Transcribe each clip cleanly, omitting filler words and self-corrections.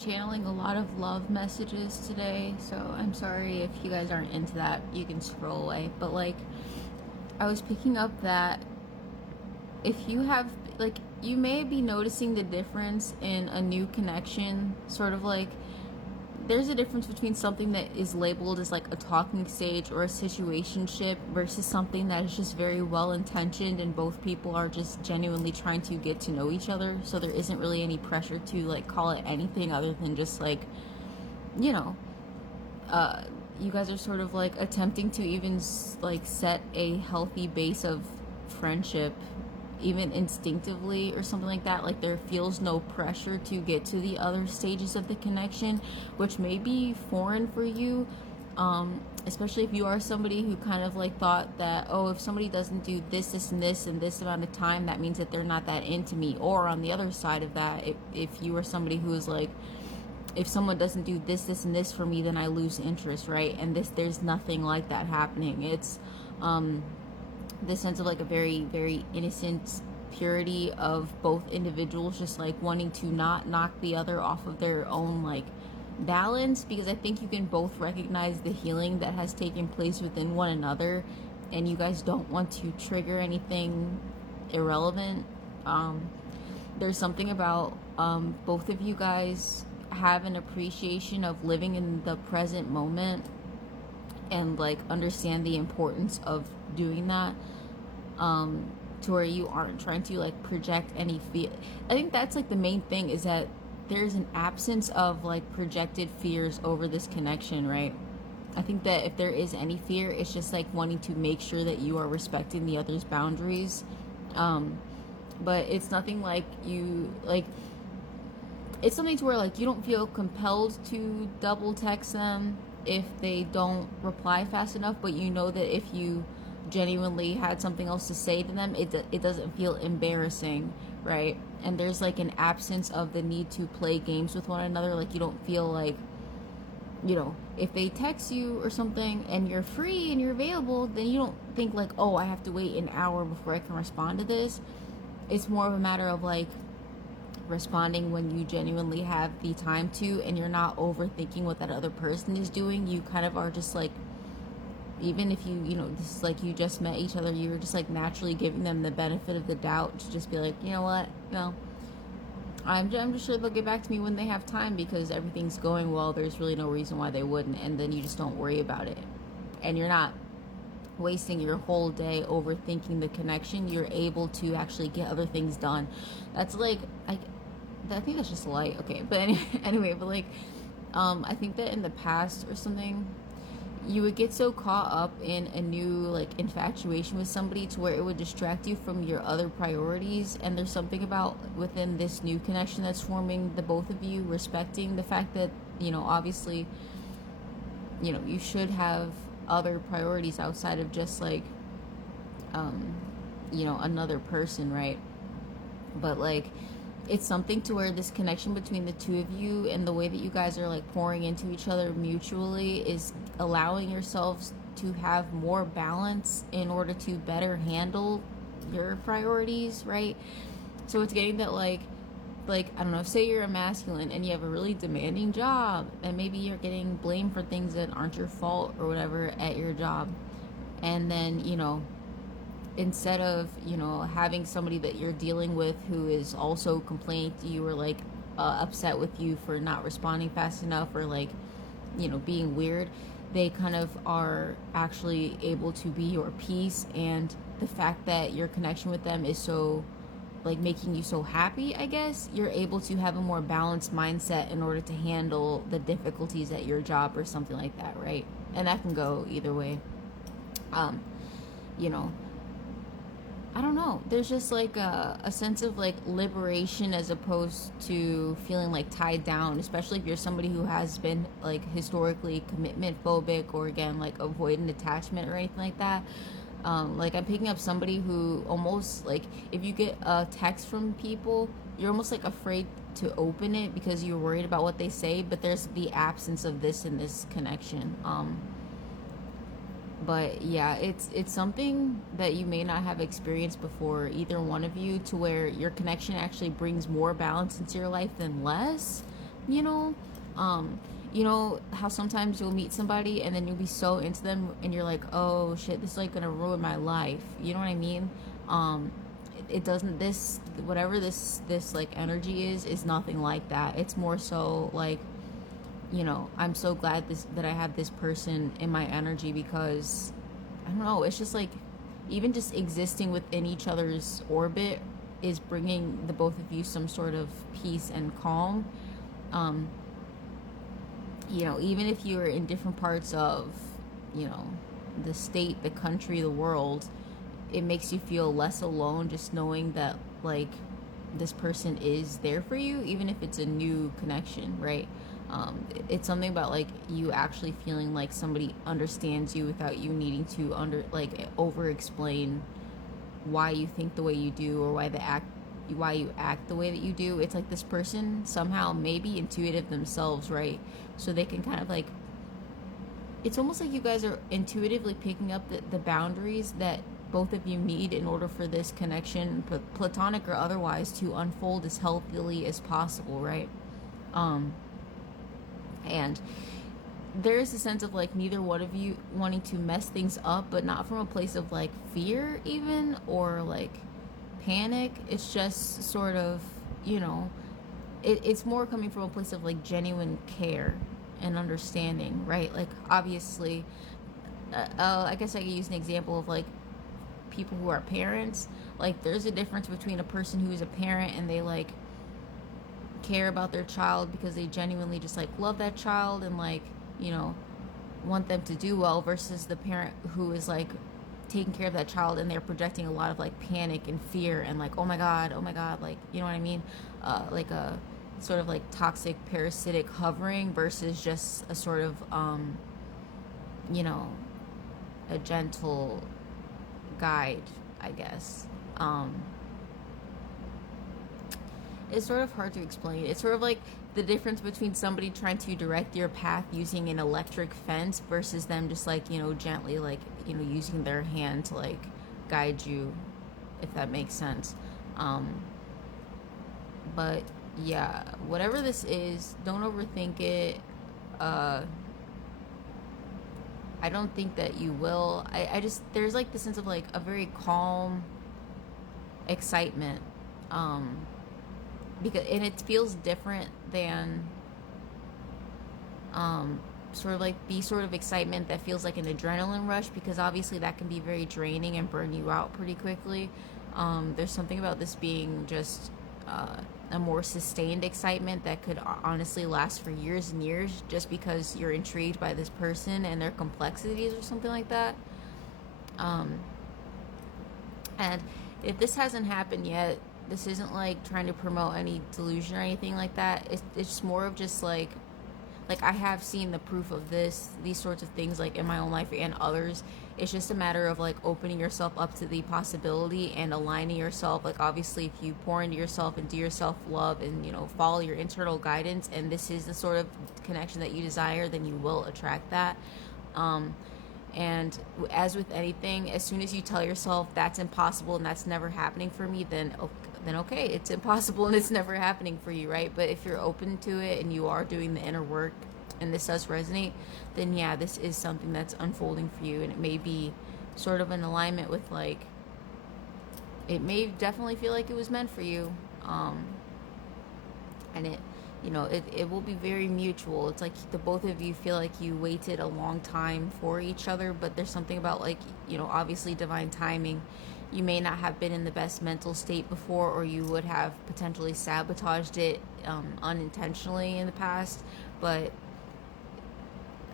Channeling a lot of love messages today, so I'm sorry if you guys aren't into that. You can scroll away. But like, I was picking up that if you have, like, you may be noticing the difference in a new connection, sort of like there's a difference between something that is labeled as like a talking stage or a situationship versus something that is just very well intentioned and both people are just genuinely trying to get to know each other. So there isn't really any pressure to like call it anything other than just like, you know, you guys are sort of like attempting to even like set a healthy base of friendship even instinctively or something like that. Like there feels no pressure to get to the other stages of the connection, which may be foreign for you, especially if you are somebody who kind of like thought that, oh, if somebody doesn't do this and this in this amount of time, that means that they're not that into me. Or on the other side of that, if you are somebody who is like, if someone doesn't do this and this for me, then I lose interest, right? And there's nothing like that happening. It's the sense of like a very, very innocent purity of both individuals just like wanting to not knock the other off of their own like balance, because I think you can both recognize the healing that has taken place within one another and you guys don't want to trigger anything irrelevant. There's something about both of you guys have an appreciation of living in the present moment and like understand the importance of doing that, to where you aren't trying to like project any fear. I think that's like the main thing, is that there's an absence of like projected fears over this connection, right? I think that if there is any fear, it's just like wanting to make sure that you are respecting the other's boundaries. But it's nothing like you like, it's something to where like you don't feel compelled to double text them if they don't reply fast enough, but you know that if you genuinely had something else to say to them, it doesn't feel embarrassing, right? And there's like an absence of the need to play games with one another. Like you don't feel like, you know, if they text you or something and you're free and you're available, then you don't think like, oh, I have to wait an hour before I can respond to this. It's more of a matter of like responding when you genuinely have the time to, and you're not overthinking what that other person is doing. You kind of are just like, even if you know, this is like you just met each other, you're just like naturally giving them the benefit of the doubt to just be like, you know what, no, I'm just sure they'll get back to me when they have time because everything's going well. There's really no reason why they wouldn't. And then you just don't worry about it. And you're not wasting your whole day overthinking the connection. You're able to actually get other things done. That's like, I think that's just light. Okay, but anyway, but like, I think that in the past or something, you would get so caught up in a new like infatuation with somebody to where it would distract you from your other priorities. And there's something about within this new connection that's forming the both of you respecting the fact that, you know, obviously, you know, you should have other priorities outside of just like, you know, another person, right? But like, it's something to where this connection between the two of you and the way that you guys are like pouring into each other mutually is allowing yourselves to have more balance in order to better handle your priorities, right? So it's getting that like I don't know, say you're a masculine and you have a really demanding job and maybe you're getting blamed for things that aren't your fault or whatever at your job, and then, you know, instead of, you know, having somebody that you're dealing with who is also complaining to you or like upset with you for not responding fast enough or like, you know, being weird, they kind of are actually able to be your peace. And the fact that your connection with them is so like making you so happy, I guess you're able to have a more balanced mindset in order to handle the difficulties at your job or something like that, right? And that can go either way. You know, I don't know. There's just like a sense of like liberation as opposed to feeling like tied down, especially if you're somebody who has been like historically commitment phobic or again like avoidant attachment or anything like that. Like I'm picking up somebody who almost like if you get a text from people, you're almost like afraid to open it because you're worried about what they say, but there's the absence of this in this connection. But yeah, it's something that you may not have experienced before, either one of you, to where your connection actually brings more balance into your life than less. you know, um you know how sometimes you'll meet somebody and then you'll be so into them and you're like, oh shit, this is like gonna ruin my life, you know what I mean? It doesn't, this, whatever this like energy is nothing like that. It's more so like, I'm so glad that I have this person in my energy, because I don't know, it's just like, even just existing within each other's orbit is bringing the both of you some sort of peace and calm. um Even if you're in different parts of, you know, the state, the country, the world, it makes you feel less alone just knowing that, like, this person is there for you, even if it's a new connection, right? It's something about, like, you actually feeling like somebody understands you without you needing to over explain why you think the way you do, or why you act the way that you do. It's like this person somehow may be intuitive themselves, right? So they can kind of like, it's almost like you guys are intuitively picking up the boundaries that both of you need in order for this connection, platonic or otherwise, to unfold as healthily as possible, right? um and there is a sense of like neither one of you wanting to mess things up, but not from a place of like fear even, or like panic. It's just sort of, you know, it's more coming from a place of like genuine care and understanding, right? Like, obviously, I guess I could use an example of like people who are parents. Like, there's a difference between a person who is a parent and they like care about their child because they genuinely just like love that child and like, you know, want them to do well, versus the parent who is like taking care of that child and they're projecting a lot of like panic and fear and like, oh my god, like, you know what I mean? Like a sort of like toxic parasitic hovering versus just a sort of you know, a gentle guide, I guess. It's sort of hard to explain. It's sort of like the difference between somebody trying to direct your path using an electric fence versus them just like, you know, gently like, you know, using their hand to like guide you, if that makes sense. But yeah, whatever this is, don't overthink it. I don't think that you will. I just, there's like the sense of like a very calm excitement, because, and it feels different than sort of like the sort of excitement that feels like an adrenaline rush, because obviously that can be very draining and burn you out pretty quickly. There's something about this being just a more sustained excitement that could honestly last for years and years, just because you're intrigued by this person and their complexities or something like that. And if this hasn't happened yet, this isn't like trying to promote any delusion or anything like that. It's more of just like I have seen the proof of these sorts of things like in my own life and others. It's just a matter of like opening yourself up to the possibility and aligning yourself. Like, obviously, if you pour into yourself and do yourself love and, you know, follow your internal guidance, and this is the sort of connection that you desire, then you will attract that. And as with anything, as soon as you tell yourself that's impossible and that's never happening for me, then okay, it's impossible and it's never happening for you, right? But if you're open to it and you are doing the inner work and this does resonate, then yeah, this is something that's unfolding for you, and it may be sort of in alignment with like, it may definitely feel like it was meant for you. And it, you know, it will be very mutual. It's like the both of you feel like you waited a long time for each other, but there's something about like, you know, obviously divine timing. You may not have been in the best mental state before, or you would have potentially sabotaged it unintentionally in the past. But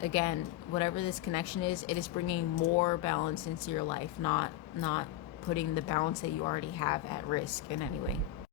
again, whatever this connection is, it is bringing more balance into your life, not putting the balance that you already have at risk in any way.